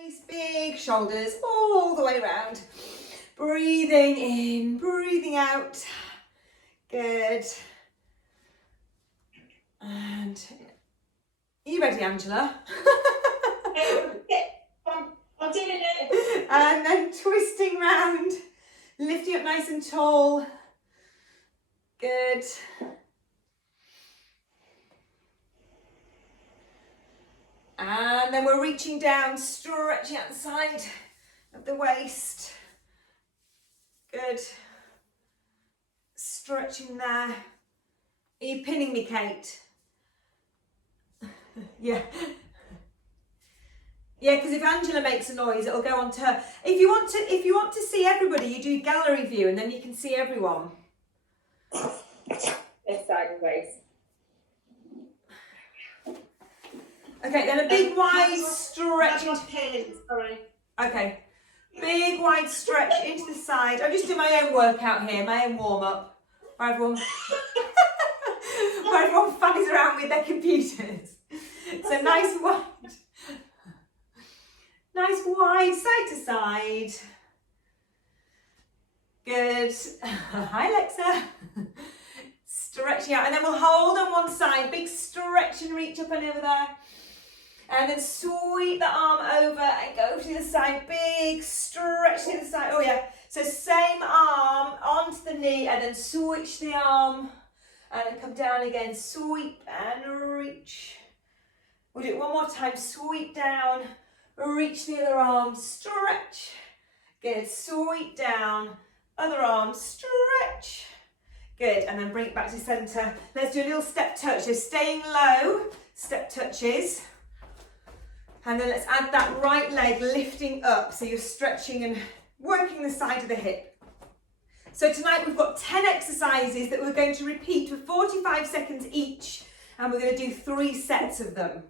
Nice big shoulders all the way around. Breathing in, breathing out. Good. And are you ready, Angela? I'm doing it. And then twisting round, lifting up nice and tall. Good. And then we're reaching down, stretching out the side of the waist. Good. Stretching there. Are you pinning me, Kate? Yeah. Yeah, because if Angela makes a noise, it'll go on to her. If you want to see everybody, you do gallery view, and then you can see everyone. This sideways. Okay, then a big wide stretch. Sorry. Okay, big wide stretch into the side. I'm just doing my own workout here, my own warm up. Where everyone fannies around with their computers. So nice wide, side to side. Good. Hi, Alexa. Stretching out, and then we'll hold on one side. Big stretch and reach up and over there. And then sweep the arm over and go to the other side. Big stretch to the other side. Oh yeah. So same arm onto the knee and then switch the arm. And then come down again. Sweep and reach. We'll do it one more time. Sweep down. Reach the other arm. Stretch. Good. Sweep down. Other arm. Stretch. Good. And then bring it back to centre. Let's do a little step touch. So staying low. Step touches. And then let's add that right leg lifting up, so you're stretching and working the side of the hip. So tonight we've got 10 exercises that we're going to repeat for 45 seconds each, and we're going to do 3 sets of them.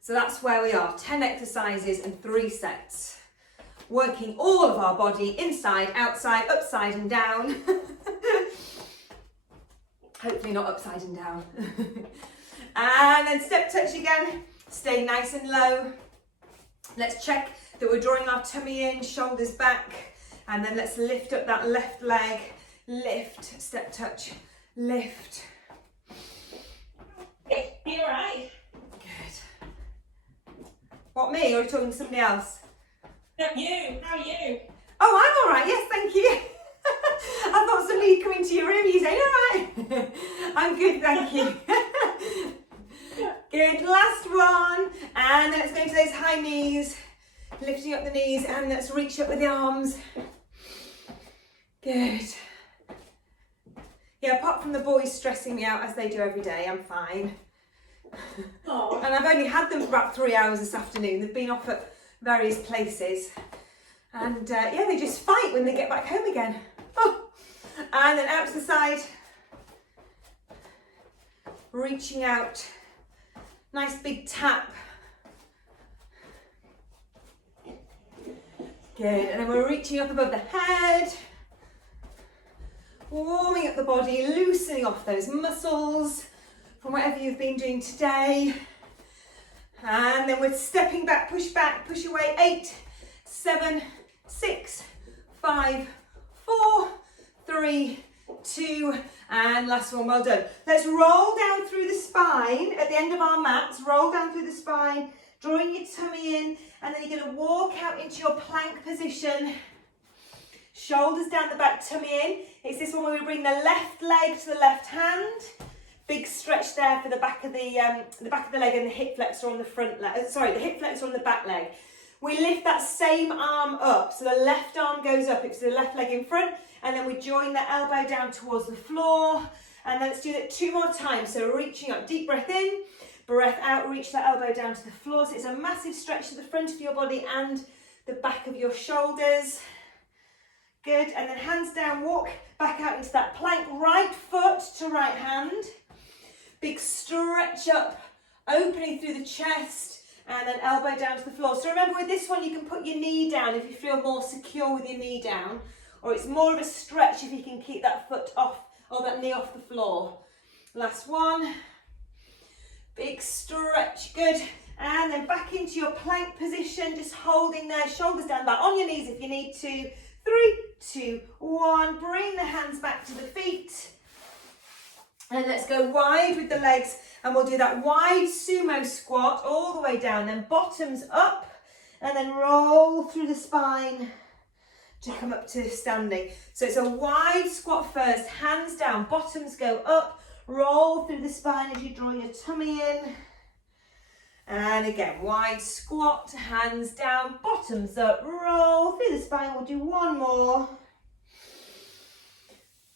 So that's where we are, 10 exercises and 3 sets. Working all of our body, inside, outside, upside and down. Hopefully not upside and down. And then step touch again. Stay nice and low. Let's check that we're drawing our tummy in, shoulders back, and then let's lift up that left leg. Lift, step touch, lift. You all right? Good. What, me, or are you talking to somebody else? No, you. How are you? Oh, I'm all right, yes, thank you. I thought somebody would come into your room, you say, all right. I'm good, thank you. Good, last one, and then let's go to those high knees, lifting up the knees, and let's reach up with the arms. Good. Yeah, apart from the boys stressing me out as they do every day, I'm fine. Oh. And I've only had them for about 3 hours this afternoon. They've been off at various places, and yeah, they just fight when they get back home again. Oh. And then out to the side, reaching out. Nice big tap. Good, and then we're reaching up above the head. Warming up the body, loosening off those muscles from whatever you've been doing today. And then we're stepping back, push away. 8, 7, 6, 5, 4, 3, 2, and last one, well done. Let's roll down through the spine at the end of our mats. Roll down through the spine, drawing your tummy in, and then you're going to walk out into your plank position. Shoulders down the back, tummy in. It's this one where we bring the left leg to the left hand. Big stretch there for the back of the back of the leg, and the hip flexor on the front leg. Sorry, the hip flexor on the back leg. We lift that same arm up, so the left arm goes up. It's the left leg in front. And then we join the elbow down towards the floor. And then let's do that 2 more times. So reaching up, deep breath in, breath out, reach that elbow down to the floor. So it's a massive stretch to the front of your body and the back of your shoulders. Good, and then hands down, walk back out into that plank, right foot to right hand. Big stretch up, opening through the chest, and then elbow down to the floor. So remember, with this one, you can put your knee down if you feel more secure with your knee down. Or it's more of a stretch if you can keep that foot off, or that knee off the floor. Last one. Big stretch, good. And then back into your plank position, just holding there, shoulders down, back on your knees if you need to. 3, 2, 1. Bring the hands back to the feet. And let's go wide with the legs. And we'll do that wide sumo squat all the way down. Then bottoms up. And then roll through the spine to come up to standing. So it's a wide squat first. Hands down. Bottoms go up. Roll through the spine as you draw your tummy in. And again, wide squat, hands down, bottoms up, roll through the spine. We'll do one more.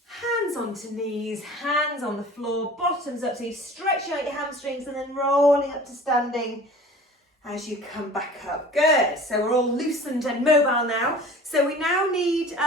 Hands onto knees, hands on the floor, bottoms up. So you stretch out your hamstrings and then rolling up to standing as you come back up. Good. So we're all loosened and mobile now. So we now need,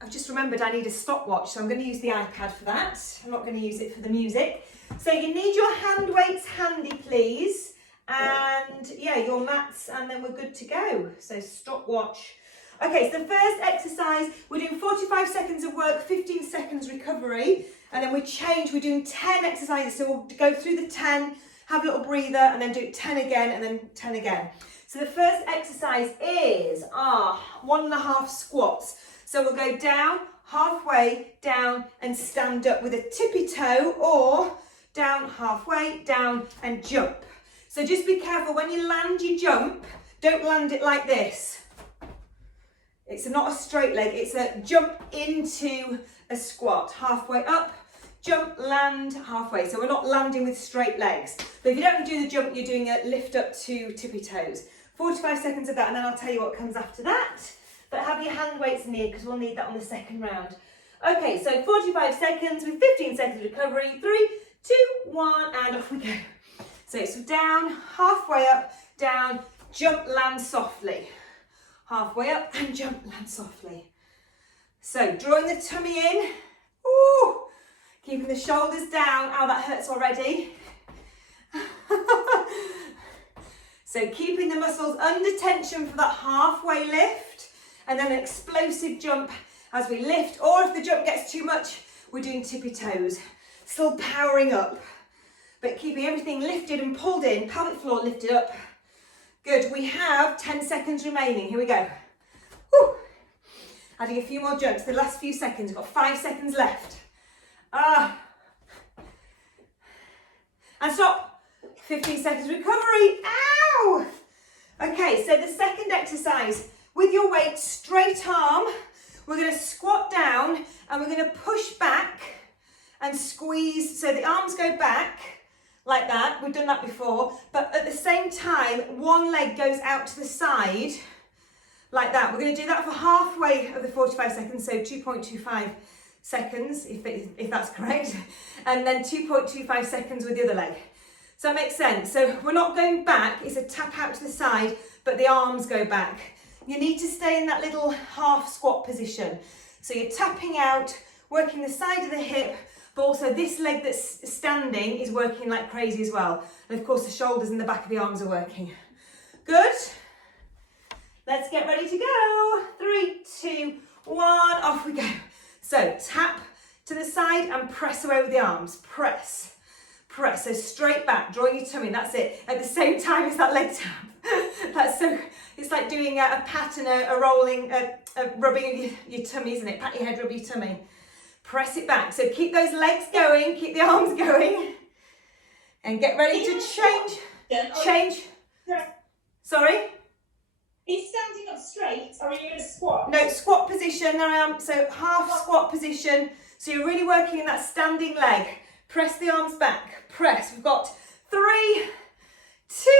I've just remembered I need a stopwatch. So I'm going to use the iPad for that. I'm not going to use it for the music. So you need your hand weights handy, please. And yeah, your mats, and then we're good to go. So stopwatch. Okay, so the first exercise, we're doing 45 seconds of work, 15 seconds recovery. And then we change, we're doing 10 exercises. So we'll go through the 10, have a little breather, and then do 10 again, and then 10 again. So the first exercise is 1.5 squats. So we'll go down, halfway, down, and stand up with a tippy toe, or down, halfway, down, and jump. So just be careful when you land your jump, don't land it like this. It's not a straight leg, it's a jump into a squat. Halfway up, jump, land, halfway. So we're not landing with straight legs. But if you don't do the jump, you're doing a lift up to tippy toes. 45 seconds of that, and then I'll tell you what comes after that. But have your hand weights near, because we'll need that on the second round. Okay, so 45 seconds with 15 seconds recovery. 3, 2, 1, and off we go. So it's down, halfway up, down, jump, land softly. Halfway up and jump, land softly. So drawing the tummy in. Ooh, keeping the shoulders down. Oh, that hurts already. So keeping the muscles under tension for that halfway lift, and then an explosive jump as we lift. Or if the jump gets too much, we're doing tippy toes. Still powering up, but keeping everything lifted and pulled in, pelvic floor lifted up. Good, we have 10 seconds remaining. Here we go. Woo. Adding a few more jumps, the last few seconds. We've got 5 seconds left. And stop. 15 seconds recovery. Ow! Okay, so the second exercise, with your weight, straight arm, we're going to squat down and we're going to push back and squeeze. So the arms go back like that. We've done that before. But at the same time, one leg goes out to the side like that. We're going to do that for halfway of the 45 seconds. So 2.25 seconds, if that's correct. And then 2.25 seconds with the other leg. So that makes sense. So we're not going back. It's a tap out to the side, but the arms go back. You need to stay in that little half squat position. So you're tapping out, working the side of the hip, but also this leg that's standing is working like crazy as well. And of course the shoulders and the back of the arms are working. Good. Let's get ready to go. 3, 2, 1, off we go. So tap to the side and press away with the arms. Press, press. So straight back, drawing your tummy, that's it. At the same time as that leg tap. That's so, it's like doing a pat and a rolling, a rubbing your tummy, isn't it? Pat your head, rub your tummy. Press it back. So keep those legs going, keep the arms going. And get ready to change. Change. Sorry? Are you standing up straight or are you in a squat? No, squat position. There I am. So half squat position. So you're really working in that standing leg. Press the arms back. Press. We've got 3, 2,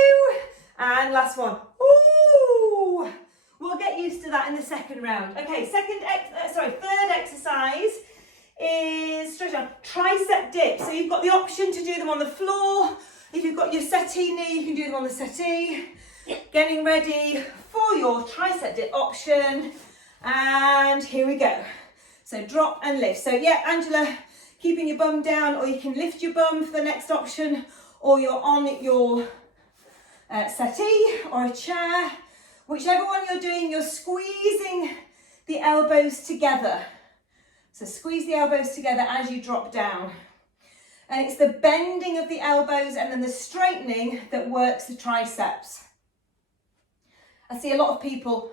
and last one. Ooh! We'll get used to that in the second round. Okay, third exercise is stretch out. Tricep dip. So you've got the option to do them on the floor. If you've got your settee knee, you can do them on the settee. Getting ready for your tricep dip option. And here we go. So drop and lift. So yeah, Angela, keeping your bum down, or you can lift your bum for the next option, or you're on your settee or a chair. Whichever one you're doing, you're squeezing the elbows together. So squeeze the elbows together as you drop down. And it's the bending of the elbows and then the straightening that works the triceps. I see a lot of people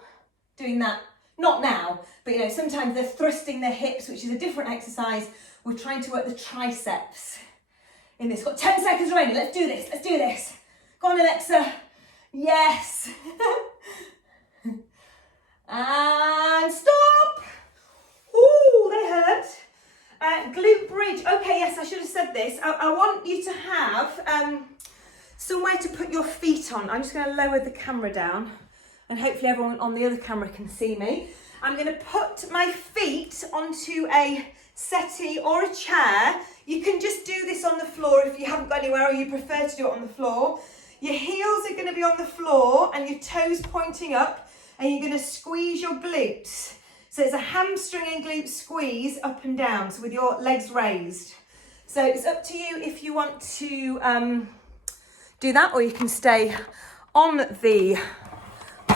doing that, not now, but you know, sometimes they're thrusting their hips, which is a different exercise. We're trying to work the triceps in this. Got 10 seconds remaining. Let's do this. Let's do this. Go on, Alexa. Yes. And stop. Ooh, they hurt. Glute bridge. Okay, yes, I should have said this. I want you to have somewhere to put your feet on. I'm just going to lower the camera down and hopefully everyone on the other camera can see me. I'm going to put my feet onto a settee or a chair. You can just do this on the floor if you haven't got anywhere or you prefer to do it on the floor. Your heels are going to be on the floor and your toes pointing up, and you're going to squeeze your glutes. So it's a hamstring and glute squeeze up and down, so with your legs raised. So it's up to you if you want to do that, or you can stay on the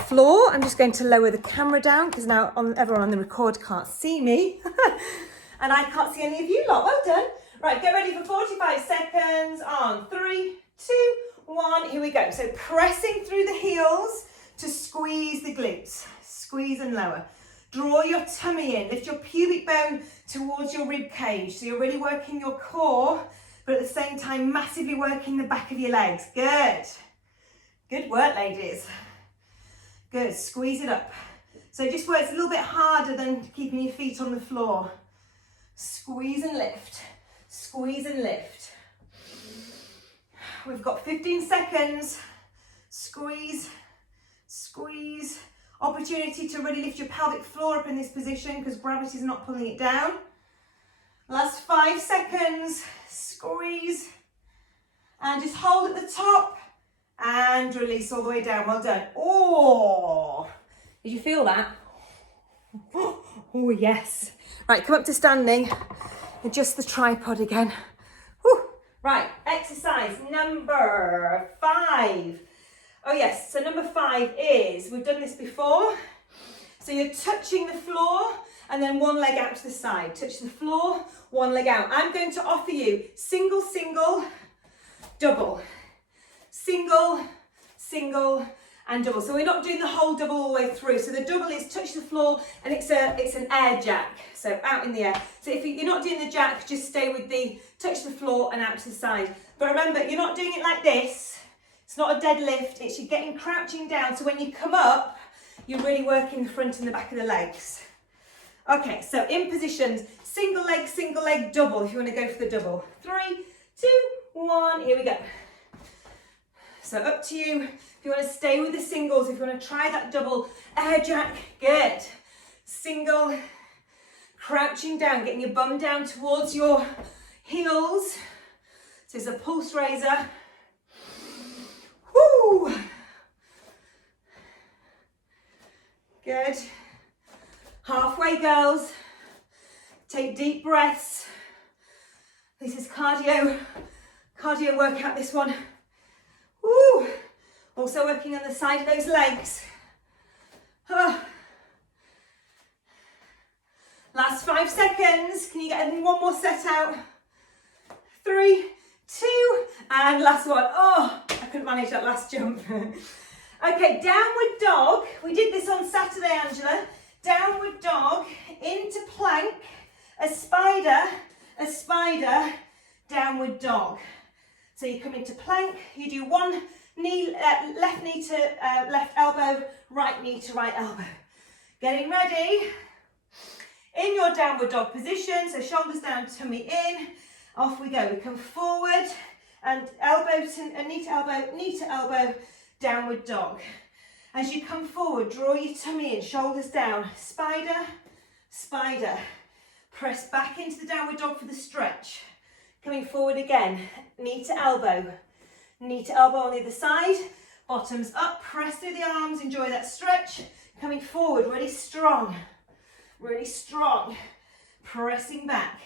floor. I'm just going to lower the camera down because now everyone on the record can't see me. And I can't see any of you lot. Well done. Right, get ready for 45 seconds on 3, 2, 1. Here we go. So pressing through the heels to squeeze the glutes. Squeeze and lower. Draw your tummy in. Lift your pubic bone towards your rib cage. So you're really working your core, but at the same time massively working the back of your legs. Good. Good work, ladies. Good. Squeeze it up. So it just works a little bit harder than keeping your feet on the floor. Squeeze and lift. Squeeze and lift. We've got 15 seconds. Squeeze, squeeze. Opportunity to really lift your pelvic floor up in this position because gravity's not pulling it down. Last 5 seconds. Squeeze. And just hold at the top and release all the way down. Well done. Oh, did you feel that? Oh, yes. Right, come up to standing. Adjust the tripod again. Whew. Right, exercise number 5. Oh yes, so number 5 is, we've done this before. So you're touching the floor and then one leg out to the side. Touch the floor, one leg out. I'm going to offer you single, single, double. Single, single, and double. So we're not doing the whole double all the way through. So the double is touch the floor and it's an air jack. So out in the air. So if you're not doing the jack, just stay with the touch the floor and out to the side. But remember, you're not doing it like this. It's not a deadlift. It's you're getting crouching down. So when you come up, you're really working the front and the back of the legs. Okay, so in positions, single leg, double. If you want to go for the double. 3, 2, 1. Here we go. So up to you. If you want to stay with the singles, if you want to try that double air jack, good. Single, crouching down, getting your bum down towards your heels. So it's a pulse raiser. Woo! Good. Halfway, girls. Take deep breaths. This is cardio workout, this one. Woo! Also working on the side of those legs. Oh. Last 5 seconds. Can you get one more set out? 3, 2, and last one. Oh, I couldn't manage that last jump. Okay, downward dog. We did this on Saturday, Angela. Downward dog into plank, a spider, downward dog. So you come into plank, you do one knee, left knee to left elbow, right knee to right elbow. Getting ready. In your downward dog position, so shoulders down, tummy in. Off we go. We come forward and knee to elbow, downward dog. As you come forward, draw your tummy in, shoulders down, spider, spider. Press back into the downward dog for the stretch. Coming forward again, knee to elbow on the other side, bottoms up, press through the arms, enjoy that stretch. Coming forward, really strong, pressing back,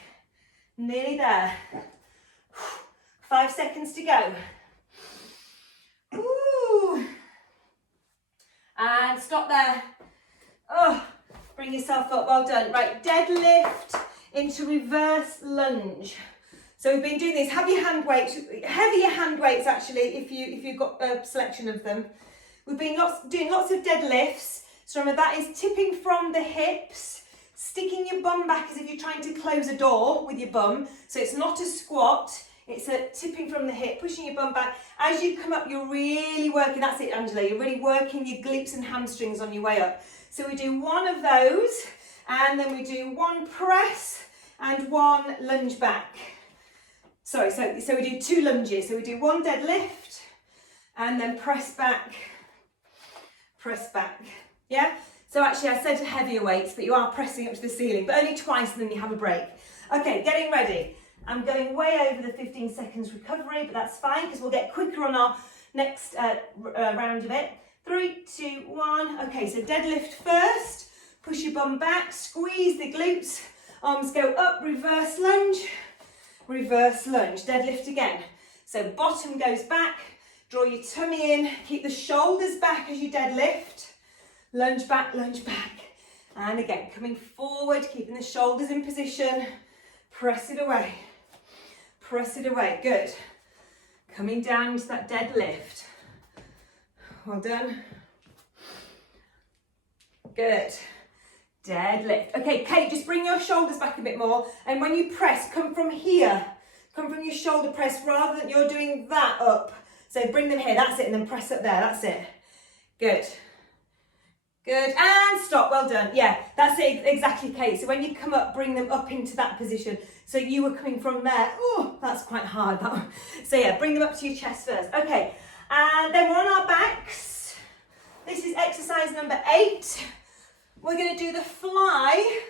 nearly there. 5 seconds to go. Ooh. And stop there. Oh, bring yourself up, well done. Right, deadlift into reverse lunge. So we've been doing these. Have your hand weights, heavier hand weights actually, if you've got a selection of them. We've been doing lots of deadlifts. So remember, that is tipping from the hips, sticking your bum back as if you're trying to close a door with your bum. So it's not a squat, it's a tipping from the hip, pushing your bum back. As you come up, you're really working, that's it Angela, you're really working your glutes and hamstrings on your way up. So we do one of those, and then we do one press and one lunge back. Sorry, so we do 2 lunges. So we do one deadlift and then press back. Yeah? So actually I said heavier weights, but you are pressing up to the ceiling, but only twice and then you have a break. Okay, getting ready. I'm going way over the 15 seconds recovery, but that's fine because we'll get quicker on our next round of it. 3, 2, 1. Okay, so deadlift first. Push your bum back, squeeze the glutes. Arms go up, reverse lunge, deadlift again. So bottom goes back, draw your tummy in, keep the shoulders back as you deadlift, lunge back, and again, coming forward, keeping the shoulders in position, press it away, good. Coming down to that deadlift, well done, good. Deadlift. Okay, Kate, just bring your shoulders back a bit more, and when you press, come from here. Come from your shoulder press rather than you're doing that up. So bring them here, that's it, and then press up there, that's it. Good. Good, and stop, well done. Yeah, that's it, exactly, Kate. So when you come up, bring them up into that position. So you were coming from there. Oh, that's quite hard, that one. So yeah, bring them up to your chest first. Okay, and then we're on our backs. This is exercise number 8. We're going to do the fly.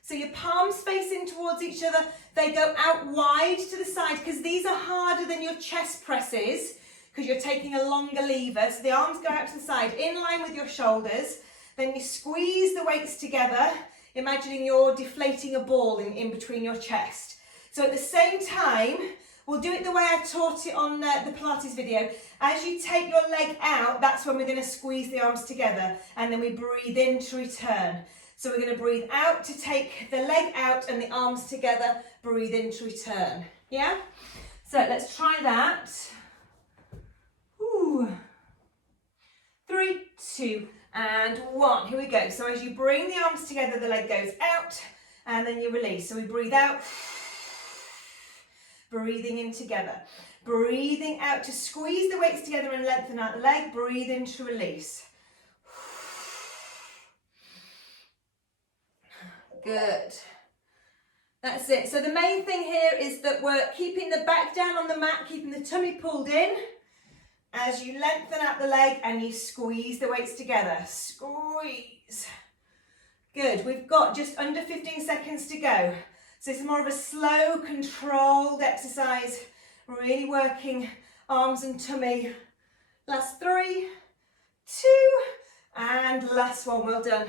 So your palms facing towards each other, they go out wide to the side because these are harder than your chest presses because you're taking a longer lever. So the arms go out to the side, in line with your shoulders. Then you squeeze the weights together, imagining you're deflating a ball in between your chest. So at the same time, we'll do it the way I taught it on the Pilates video. As you take your leg out, that's when we're going to squeeze the arms together, and then we breathe in to return. So we're going to breathe out to take the leg out and the arms together, breathe in to return. Yeah? So let's try that. Ooh. 3, 2, and 1. Here we go. So as you bring the arms together, the leg goes out, and then you release. So we breathe out. Breathing in together, breathing out to squeeze the weights together and lengthen out the leg, breathe in to release. Good. That's it. So the main thing here is that we're keeping the back down on the mat, keeping the tummy pulled in as you lengthen out the leg and you squeeze the weights together. Squeeze. Good. We've got just under 15 seconds to go. So it's more of a slow, controlled exercise, really working arms and tummy. Last 3, 2, and last one, well done.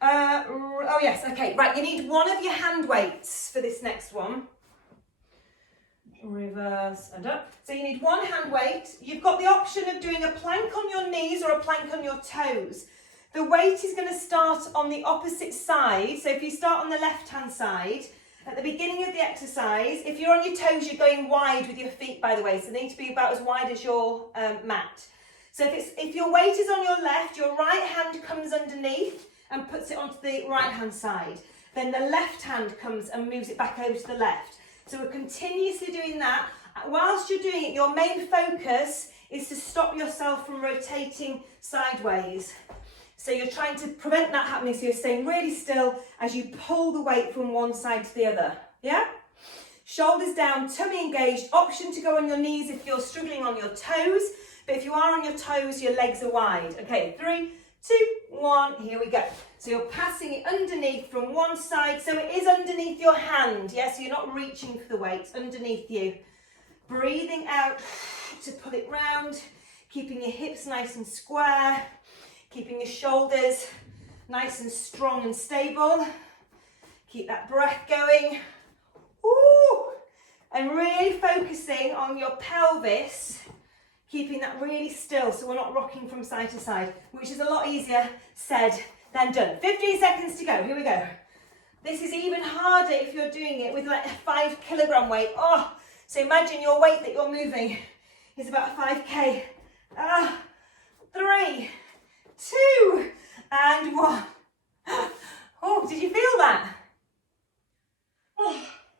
Oh yes, okay, right, you need one of your hand weights for this next one. Reverse and up. So you need one hand weight. You've got the option of doing a plank on your knees or a plank on your toes. The weight is going to start on the opposite side. So if you start on the left-hand side, at the beginning of the exercise, if you're on your toes, you're going wide with your feet, by the way, so they need to be about as wide as your mat. So if your weight is on your left, your right hand comes underneath and puts it onto the right-hand side. Then the left hand comes and moves it back over to the left. So we're continuously doing that. Whilst you're doing it, your main focus is to stop yourself from rotating sideways. So you're trying to prevent that happening, so you're staying really still as you pull the weight from one side to the other, yeah? Shoulders down, tummy engaged, option to go on your knees if you're struggling on your toes, but if you are on your toes, your legs are wide. Okay, 3, 2, 1, here we go. So you're passing it underneath from one side, so it is underneath your hand, yeah? So you're not reaching for the weight, it's underneath you. Breathing out to pull it round, keeping your hips nice and square. Keeping your shoulders nice and strong and stable. Keep that breath going. Ooh. And really focusing on your pelvis, keeping that really still so we're not rocking from side to side, which is a lot easier said than done. 15 seconds to go, here we go. This is even harder if you're doing it with like a 5 kilogram weight. Oh, so imagine your weight that you're moving is about 5k. 3, 2, and 1. Oh, did you feel that?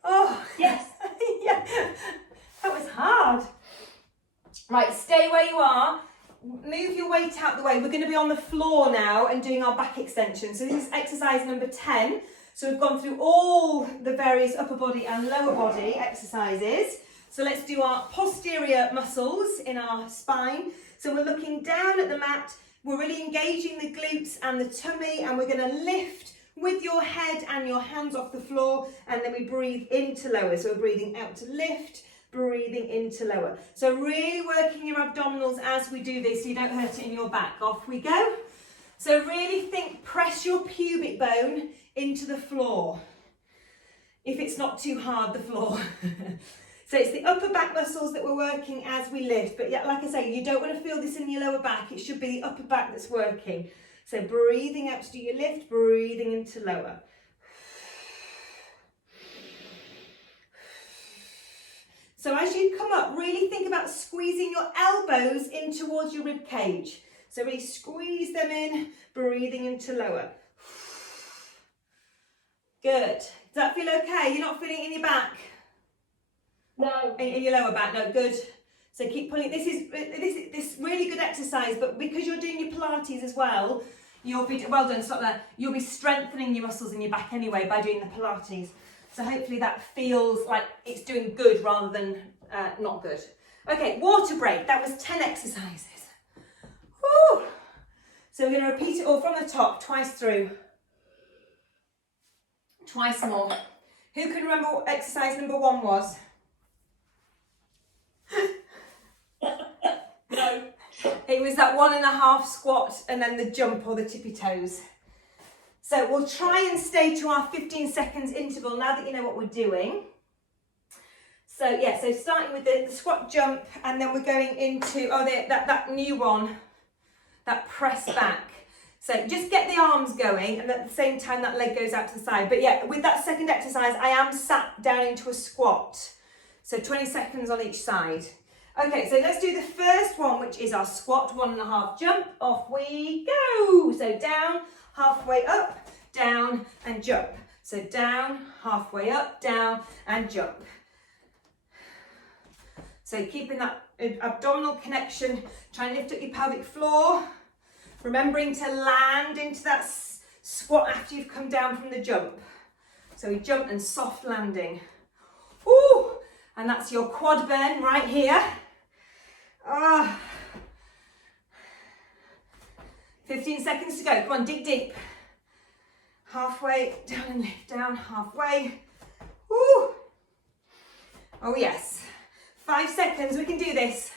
Oh, Yes. yeah, that was hard. Right, stay where you are. Move your weight out the way. We're going to be on the floor now and doing our back extension. So this is exercise number 10. So we've gone through all the various upper body and lower body exercises. So let's do our posterior muscles in our spine. So we're looking down at the mat. We're really engaging the glutes and the tummy, and we're going to lift with your head and your hands off the floor, and then we breathe into lower. So we're breathing out to lift, breathing into lower. So really working your abdominals as we do this so you don't hurt it in your back. Off we go. So really think, press your pubic bone into the floor. If it's not too hard, the floor. So it's the upper back muscles that we're working as we lift. But yeah, like I say, you don't want to feel this in your lower back. It should be the upper back that's working. So breathing out to do your lift, breathing into lower. So as you come up, really think about squeezing your elbows in towards your rib cage. So really squeeze them in, breathing into lower. Good. Does that feel okay? You're not feeling it in your back? No. In your lower back? No, good. So keep pulling. This is really good exercise, but because you're doing your Pilates as well, you'll be, well done, stop there. You'll be strengthening your muscles in your back anyway by doing the Pilates. So hopefully that feels like it's doing good rather than not good. Okay, water break. That was 10 exercises. Woo! So we're going to repeat it all from the top, twice through. Twice more. Who can remember what exercise number 1 was? No. It was that 1.5 squat and then the jump or the tippy toes. So we'll try and stay to our 15 seconds interval now that you know what we're doing. So yeah, so starting with the squat jump, and then we're going into, that new one, that press back. So just get the arms going, and at the same time that leg goes out to the side. But yeah, with that second exercise, I am sat down into a squat. So 20 seconds on each side. Okay, so let's do the first one, which is our squat 1.5 jump. Off we go. So down, halfway up, down and jump. So down, halfway up, down and jump. So keeping that abdominal connection, try and lift up your pelvic floor. Remembering to land into that squat after you've come down from the jump. So we jump and soft landing. Woo! And that's your quad burn right here. 15 seconds to go. Come on, dig deep. Halfway, down and lift, down, halfway. Woo! Oh yes. 5 seconds, we can do this.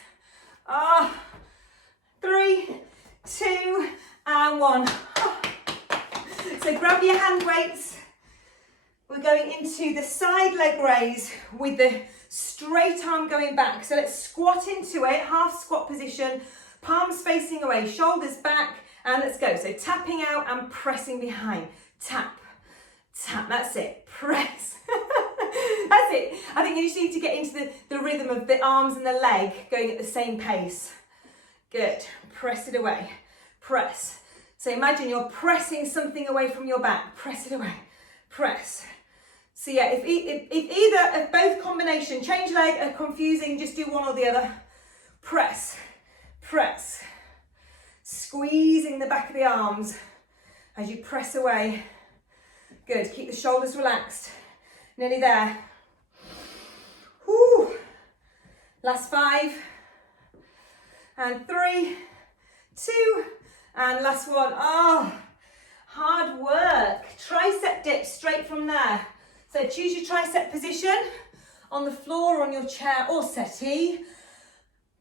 3, 2, and 1. So grab your hand weights. We're going into the side leg raise with the straight arm going back. So let's squat into it, half squat position, palms facing away, shoulders back, and let's go. So tapping out and pressing behind. Tap, tap, that's it. Press. That's it. I think you just need to get into the rhythm of the arms and the leg going at the same pace. Good. Press it away. Press. So imagine you're pressing something away from your back. Press it away. Press. So yeah, if either of both combination, change leg, are confusing, just do one or the other. Press. Press. Squeezing the back of the arms as you press away. Good. Keep the shoulders relaxed. Nearly there. Whew. Last 5. And 3, 2, and last one. Oh, hard work. Tricep dip straight from there. So choose your tricep position on the floor, on your chair or settee.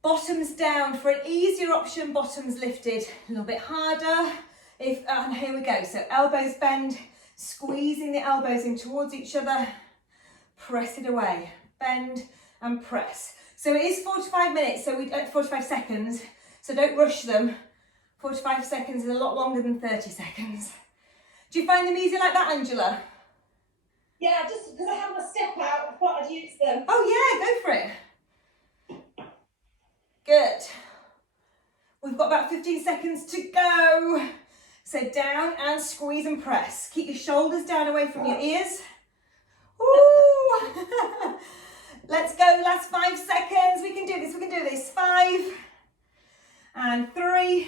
Bottoms down for an easier option, bottoms lifted. A little bit harder. And here we go. So elbows bend, squeezing the elbows in towards each other. Press it away. Bend and press. So it is 45 minutes, so 45 seconds. So don't rush them. 45 seconds is a lot longer than 30 seconds. Do you find them easy like that, Angela? Yeah, just because I have my step out, I thought I'd use them. Oh yeah, go for it. Good. We've got about 15 seconds to go. So down and squeeze and press. Keep your shoulders down away from your ears. Ooh. Let's go, last 5 seconds. We can do this, we can do this. 5 and 3,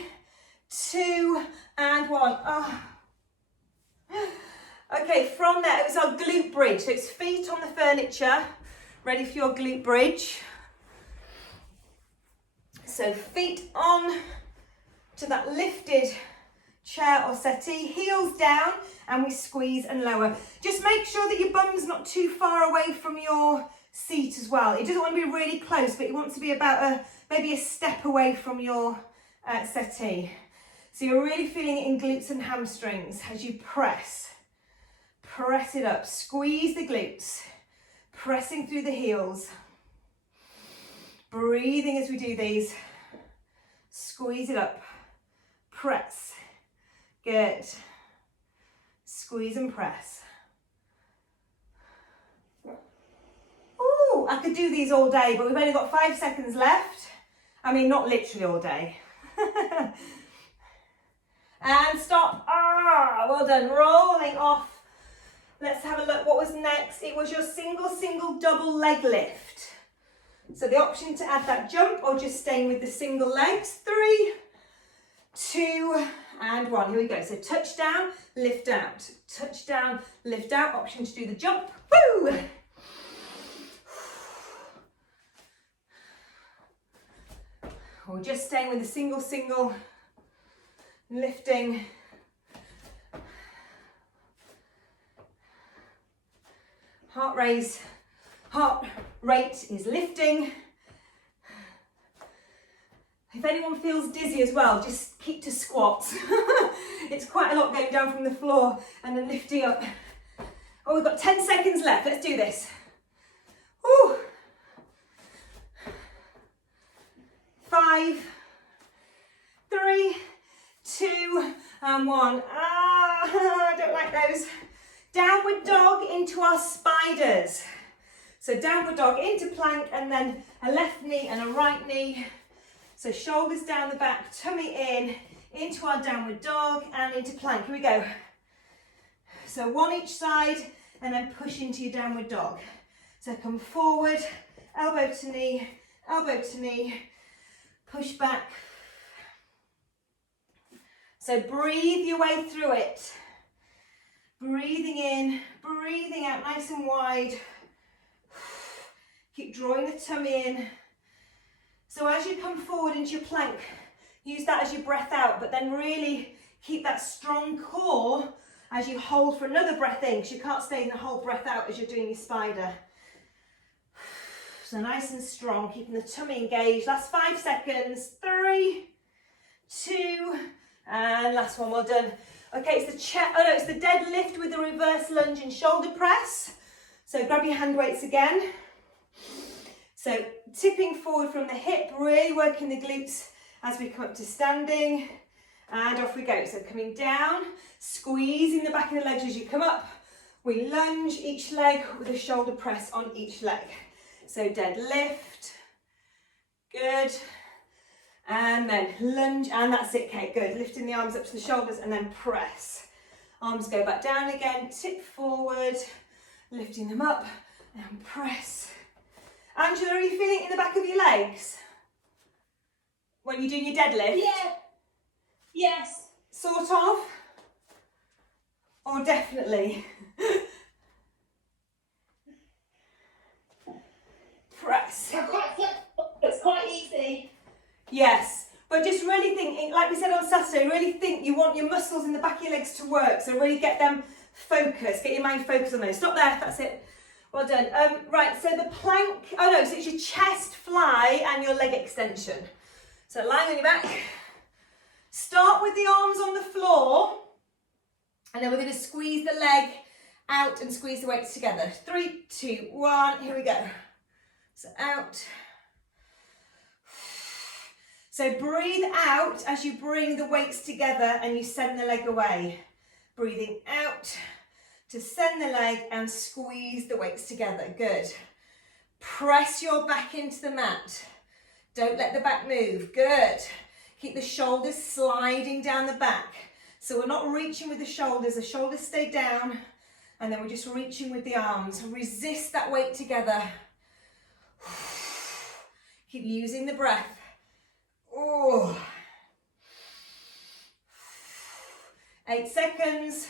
2 and 1. Oh. Okay, from there, it was our glute bridge. So it's feet on the furniture, ready for your glute bridge. So feet on to that lifted chair or settee, heels down, and we squeeze and lower. Just make sure that your bum's not too far away from your seat as well. It doesn't want to be really close, but you want to be about maybe a step away from your settee. So you're really feeling it in glutes and hamstrings as you press. Press it up, squeeze the glutes, pressing through the heels. Breathing as we do these. Squeeze it up, press. Good. Squeeze and press. Ooh, I could do these all day, but we've only got 5 seconds left. I mean, not literally all day. And stop. Ah, well done. Rolling off. Let's have a look. What was next? It was your single, double leg lift. So the option to add that jump or just staying with the single legs. 3, 2, and 1. Here we go. So touchdown, lift out. Touchdown, lift out. Option to do the jump. Woo! Or just staying with the single, lifting. Heart rate is lifting. If anyone feels dizzy as well, just keep to squats. It's quite a lot going down from the floor and then lifting up. Oh, we've got 10 seconds left. Let's do this. Woo. 5, 3, 2, and 1. I don't like those. Downward dog into our spiders. So downward dog into plank and then a left knee and a right knee. So shoulders down the back, tummy in, into our downward dog and into plank. Here we go. So one each side and then push into your downward dog. So come forward, elbow to knee, push back. So breathe your way through it. Breathing in, breathing out nice and wide. Keep drawing the tummy in. So as you come forward into your plank, use that as your breath out, but then really keep that strong core as you hold for another breath in, because you can't stay in the whole breath out as you're doing your spider. So nice and strong, keeping the tummy engaged. Last 5 seconds. 3, 2, and last one, well done. Okay, it's the deadlift with the reverse lunge and shoulder press. So grab your hand weights again. So tipping forward from the hip, really working the glutes as we come up to standing. And off we go. So coming down, squeezing the back of the legs as you come up. We lunge each leg with a shoulder press on each leg. So deadlift, good. And then lunge, and that's it, Kate, good. Lifting the arms up to the shoulders and then press. Arms go back down again, tip forward, lifting them up and press. Angela, are you feeling it in the back of your legs when you're doing your deadlift? Yeah. Yes. Sort of? Or definitely? Press. It's quite easy. Yes, but just really think, like we said on Saturday, really think you want your muscles in the back of your legs to work, so really get them focused, get your mind focused on those. Stop there, that's it. Well done. Right, so the plank, so it's your chest fly and your leg extension. So lying on your back, start with the arms on the floor, and then we're going to squeeze the leg out and squeeze the weights together. 3, 2, 1, here we go. So out. So breathe out as you bring the weights together and you send the leg away. Breathing out, to send the leg and squeeze the weights together. Good. Press your back into the mat. Don't let the back move. Good. Keep the shoulders sliding down the back. So we're not reaching with the shoulders stay down, and then we're just reaching with the arms. Resist that weight together. Keep using the breath. Oh. 8 seconds.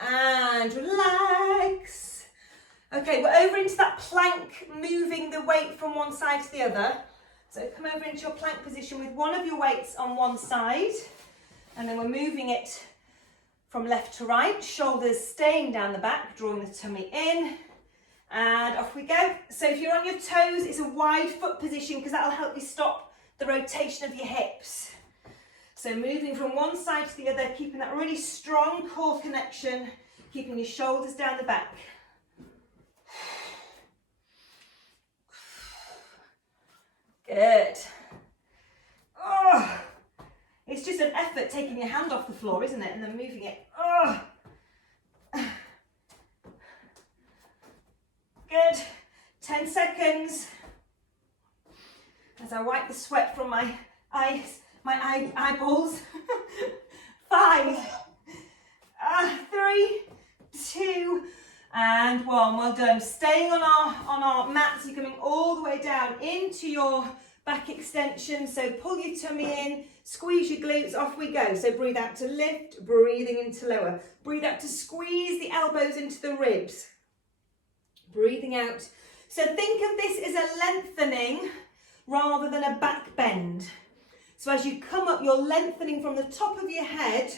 And relax. Okay, we're over into that plank, moving the weight from one side to the other. So come over into your plank position with one of your weights on one side, and then we're moving it from left to right, shoulders staying down the back, drawing the tummy in, and off we go. So if you're on your toes, it's a wide foot position because that'll help you stop the rotation of your hips. So moving from one side to the other, keeping that really strong core connection, keeping your shoulders down the back. Good. Oh, it's just an effort taking your hand off the floor, isn't it? And then moving it. Oh. Good. 10 seconds. As I wipe the sweat from my eyes, eyeballs. 5, 3, 2, and 1. Well done. Staying on our mats, you're coming all the way down into your back extension. So pull your tummy in, squeeze your glutes, off we go. So breathe out to lift, breathing into lower. Breathe out to squeeze the elbows into the ribs. Breathing out. So think of this as a lengthening rather than a back bend. So as you come up, you're lengthening from the top of your head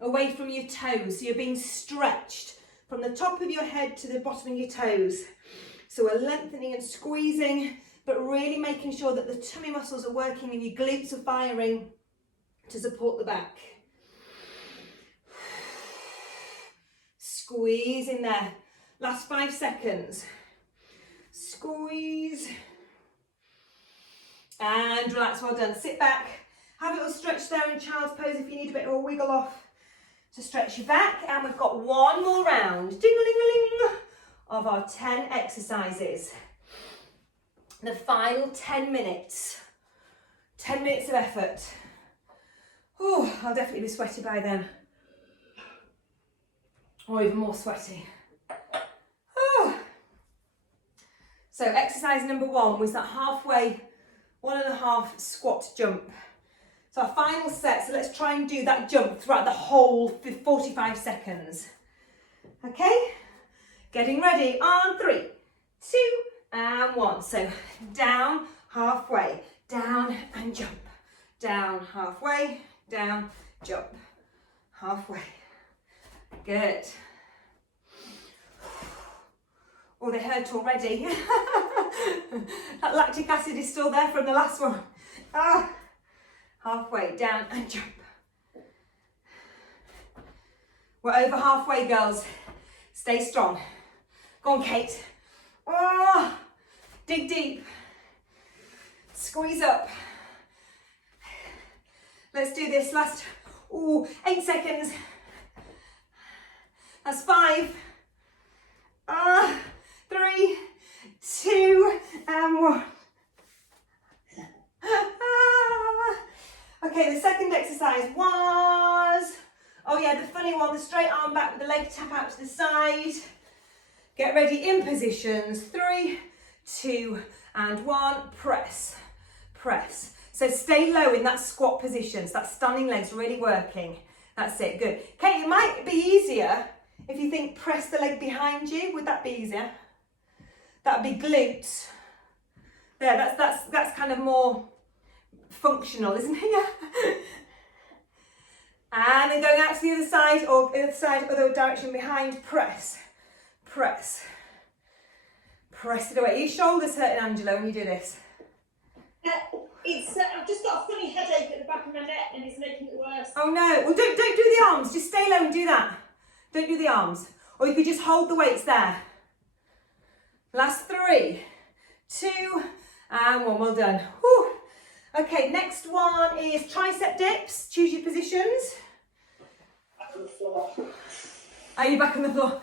away from your toes. So you're being stretched from the top of your head to the bottom of your toes. So we're lengthening and squeezing, but really making sure that the tummy muscles are working and your glutes are firing to support the back. Squeeze in there. Last 5 seconds. Squeeze. And relax, well done. Sit back. Have a little stretch there in child's pose if you need a bit of a wiggle off to stretch your back. And we've got one more round, ding-a-ling-a-ling, of our 10 exercises. The final 10 minutes. 10 minutes of effort. Oh, I'll definitely be sweaty by then. Or even more sweaty. Oh. So exercise number 1 was that halfway 1.5 squat jump. So our final set, so let's try and do that jump throughout the whole 45 seconds. Okay, getting ready on 3, 2, and 1. So down, halfway, down and jump. Down, halfway, down, jump. Halfway. Good. Oh, they hurt already. That lactic acid is still there from the last one. Ah. Halfway, down and jump. We're over halfway, girls. Stay strong. Go on, Kate. Oh, dig deep. Squeeze up. Let's do this last 8 seconds. That's 5. 3, 2, and 1. Okay, the second exercise was, oh yeah, the funny one, the straight arm back with the leg tap out to the side. Get ready in positions. 3, 2, and 1. Press, press. So stay low in that squat position. So that standing leg's really working. That's it, good. Okay, it might be easier if you think press the leg behind you. Would that be easier? That'd be glutes. There, that's kind of more functional, isn't it? Yeah. And then going out to the other side, or the other side, other direction behind, press, press. Press it away. Your shoulders hurting, Angela, when you do this? I've just got a funny headache at the back of my neck and it's making it worse. Oh no, well don't do the arms, just stay low and do that. Don't do the arms. Or you could just hold the weights there. Last 3, 2, and 1, well done. Whew. Okay, next one is tricep dips. Choose your positions. Back on the floor. Are you back on the floor?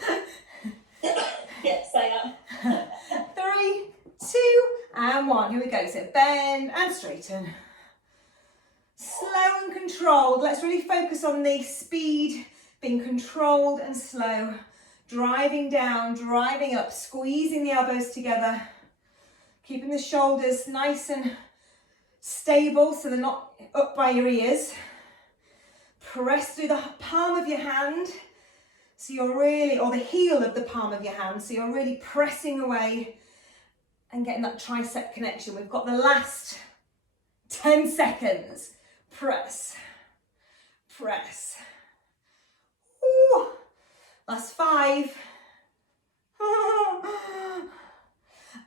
Yes, I am. 3, 2, and 1. Here we go. So bend and straighten. Slow and controlled. Let's really focus on the speed, being controlled and slow. Driving down, driving up, squeezing the elbows together. Keeping the shoulders nice and stable so they're not up by your ears. Press through the palm of your hand. So you're really, or the heel of the palm of your hand, so you're really pressing away and getting that tricep connection. We've got the last 10 seconds. Press, press. Ooh. Last 5.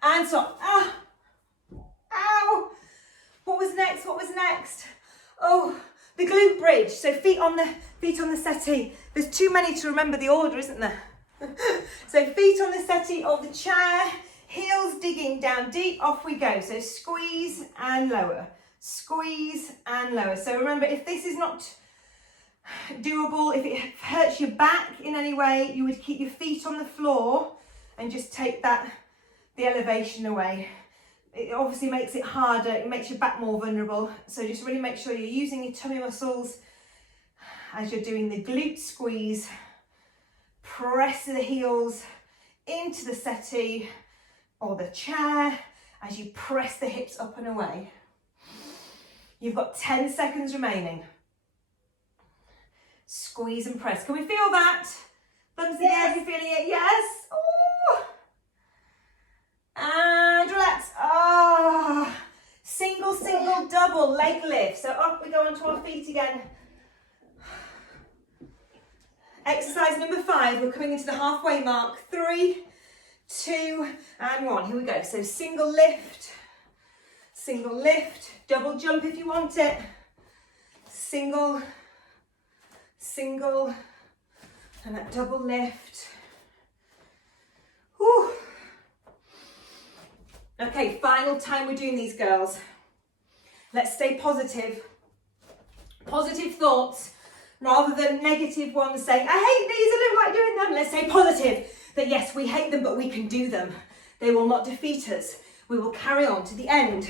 And stop. Ah. Ow. What was next? What was next? Oh, the glute bridge. So feet on the settee. There's too many to remember the order, isn't there? So feet on the settee of the chair, heels digging down deep, off we go. So squeeze and lower, squeeze and lower. So remember, if this is not doable, if it hurts your back in any way, you would keep your feet on the floor and just take the elevation away. It obviously makes it harder, it makes your back more vulnerable. So just really make sure you're using your tummy muscles as you're doing the glute squeeze. Press the heels into the settee or the chair as you press the hips up and away. You've got 10 seconds remaining. Squeeze and press. Can we feel that? Thumbs in the air, if you're feeling it. Yes. Ooh. And relax. Ah. Single, single, double leg lift. So up we go onto our feet again. Exercise number 5. We're coming into the halfway mark. 3, 2, and 1. Here we go. So single lift, double jump if you want it. Single, single, and that double lift. Whew. Okay, final time we're doing these, girls. Let's stay positive. Positive thoughts rather than negative ones saying, I hate these, I don't like doing them. Let's stay positive that yes, we hate them, but we can do them. They will not defeat us. We will carry on to the end.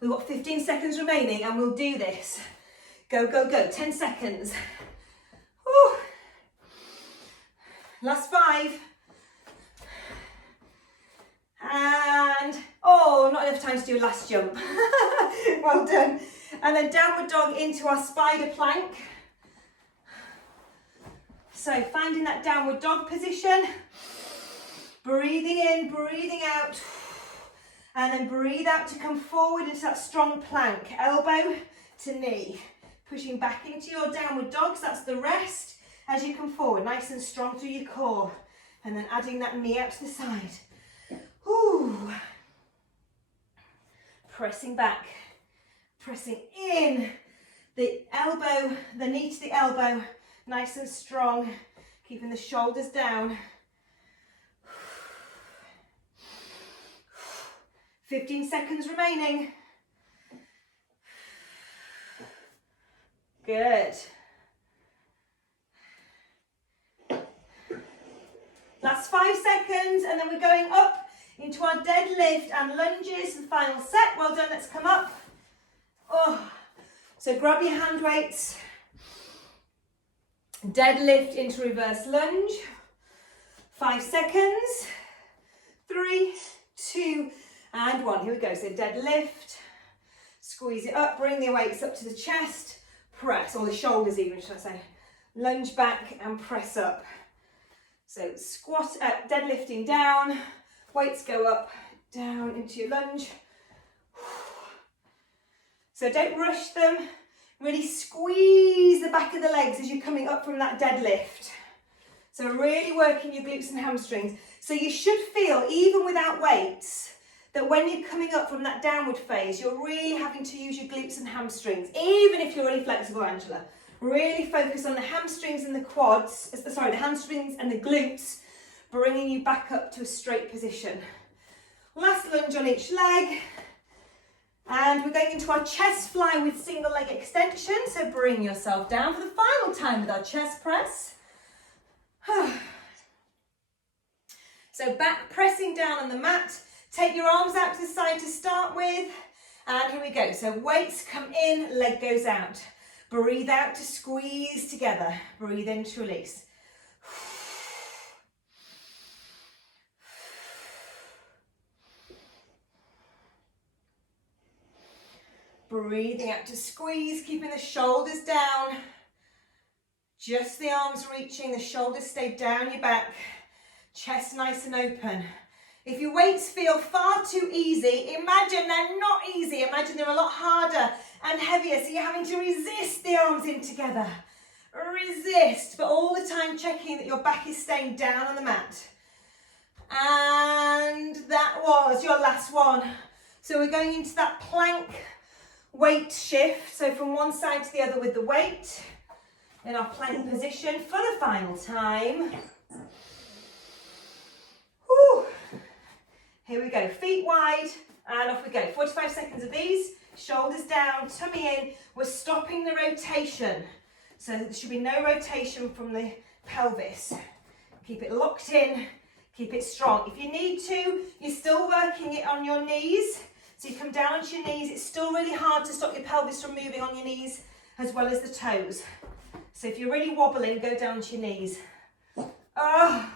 We've got 15 seconds remaining and we'll do this. Go, go, go. 10 seconds. Whew. Last 5. And, oh, not enough time to do a last jump. Well done. And then downward dog into our spider plank. So finding that downward dog position. Breathing in, breathing out. And then breathe out to come forward into that strong plank. Elbow to knee. Pushing back into your downward dog. So that's the rest as you come forward. Nice and strong through your core. And then adding that knee out to the side. Ooh. Pressing back, pressing in, the elbow, the knee to the elbow, nice and strong, keeping the shoulders down. 15 seconds remaining. Good. Last 5 seconds, and then we're going up into our deadlift and lunges. The final set. Well done. Let's come up. Oh, so grab your hand weights. Deadlift into reverse lunge. 5 seconds. 3, 2, and 1. Here we go. So deadlift. Squeeze it up. Bring the weights up to the chest. Press, or the shoulders even, should I say. Lunge back and press up. So squat, deadlifting down, weights go up, down into your lunge. So don't rush them, really squeeze the back of the legs as you're coming up from that deadlift. So really working your glutes and hamstrings. So you should feel, even without weights, that when you're coming up from that downward phase, you're really having to use your glutes and hamstrings, even if you're really flexible, Angela. Really focus on the hamstrings and the quads, the hamstrings and the glutes, bringing you back up to a straight position. Last lunge on each leg. And we're going into our chest fly with single leg extension. So bring yourself down for the final time with our chest press. So back pressing down on the mat. Take your arms out to the side to start with. And here we go. So weights come in, leg goes out. Breathe out to squeeze together. Breathe in to release. Breathing out to squeeze, keeping the shoulders down. Just the arms reaching, the shoulders stay down your back. Chest nice and open. If your weights feel far too easy, imagine they're not easy. Imagine they're a lot harder and heavier, so you're having to resist the arms in together. Resist, but all the time checking that your back is staying down on the mat. And that was your last one. So we're going into that plank weight shift, so from one side to the other with the weight in our plank position for the final time. Whew. Here we go, feet wide and off we go. 45 seconds of these, shoulders down, tummy in. We're stopping the rotation, so there should be no rotation from the pelvis. Keep it locked in, keep it strong. If you need to, you're still working it on your knees. So you come down onto your knees. It's still really hard to stop your pelvis from moving on your knees as well as the toes. So if you're really wobbling, go down to your knees. Oh,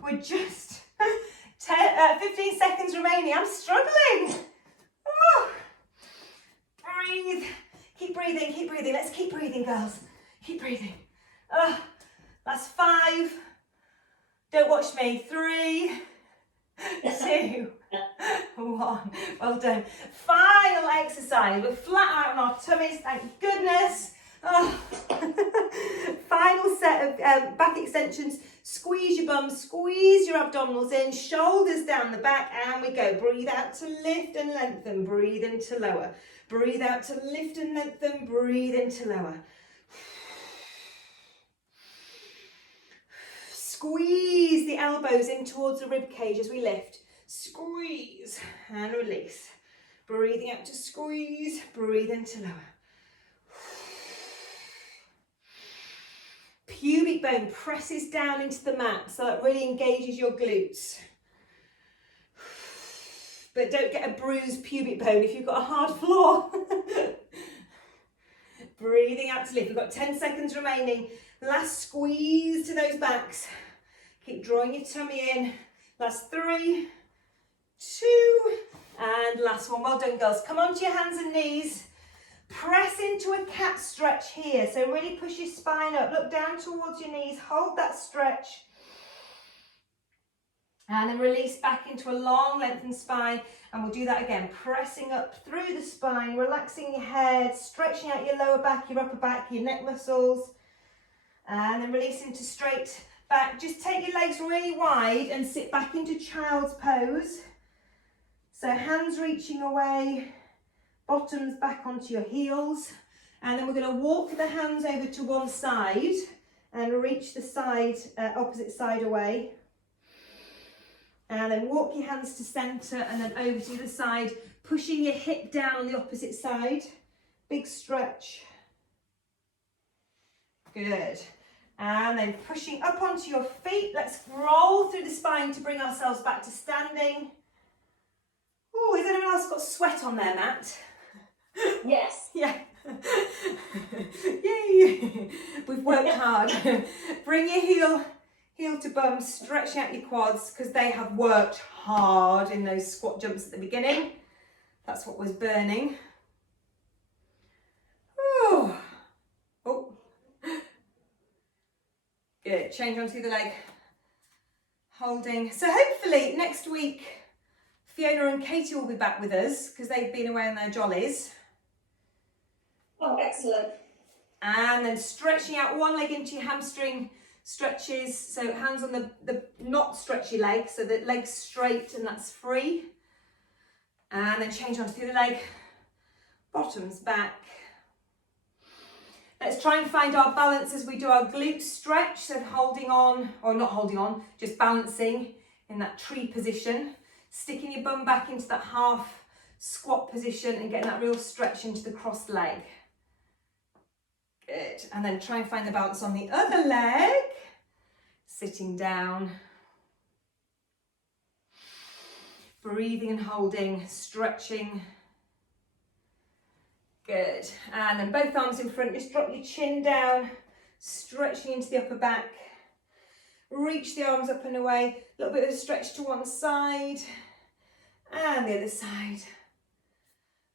we're just 15 seconds remaining. I'm struggling. Oh. Breathe. Keep breathing, keep breathing. Let's keep breathing, girls. Keep breathing. Oh. Last 5. Don't watch me. 3, 2, 1. Well done. Final exercise. We're flat out on our tummies, thank goodness. Oh. Final set of back extensions. Squeeze your bum, squeeze your abdominals in, shoulders down the back, and we go. Breathe out to lift and lengthen, breathe in to lower. Breathe out to lift and lengthen, breathe in to lower. Squeeze the elbows in towards the rib cage as we lift. Squeeze and release. Breathing out to squeeze, breathe in to lower. Pubic bone presses down into the mat, so that really engages your glutes. But don't get a bruised pubic bone if you've got a hard floor. Breathing out to lift. We've got 10 seconds remaining. Last squeeze to those backs. Keep drawing your tummy in. Last 3, 2, and last one. Well done, girls. Come onto your hands and knees. Press into a cat stretch here. So really push your spine up. Look down towards your knees. Hold that stretch. And then release back into a long lengthened spine. And we'll do that again. Pressing up through the spine, relaxing your head, stretching out your lower back, your upper back, your neck muscles. And then releasing to straight back. Just take your legs really wide and sit back into child's pose. So hands reaching away, bottoms back onto your heels. And then we're going to walk the hands over to one side and reach the side, opposite side away. And then walk your hands to centre and then over to the other side, pushing your hip down on the opposite side. Big stretch. Good. And then pushing up onto your feet. Let's roll through the spine to bring ourselves back to standing. Oh, has anyone else got sweat on their mat? Yes. Yeah. Yay. We've worked hard. Bring your heel to bum, stretching out your quads because they have worked hard in those squat jumps at the beginning. That's what was burning. Oh. Oh. Good. Change onto the leg. Holding. So hopefully next week Fiona and Katie will be back with us because they've been away on their jollies. Oh, excellent. And then stretching out one leg into your hamstring stretches. So hands on the not stretchy leg, so the leg's straight and that's free. And then change onto the other leg. Bottoms back. Let's try and find our balance as we do our glute stretch. So holding on, or not holding on, just balancing in that tree position. Sticking your bum back into that half squat position and getting that real stretch into the crossed leg. Good. And then try and find the balance on the other leg. Sitting down. Breathing and holding, stretching. Good. And then both arms in front, just drop your chin down, stretching into the upper back. Reach the arms up and away, a little bit of a stretch to one side and the other side.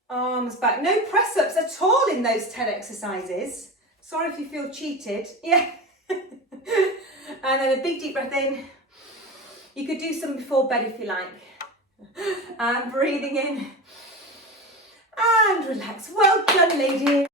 Arms back. No press ups at all in those 10 exercises. Sorry if you feel cheated. Yeah. And then a big deep breath in. You could do some before bed if you like. And breathing in. And relax. Well done, ladies.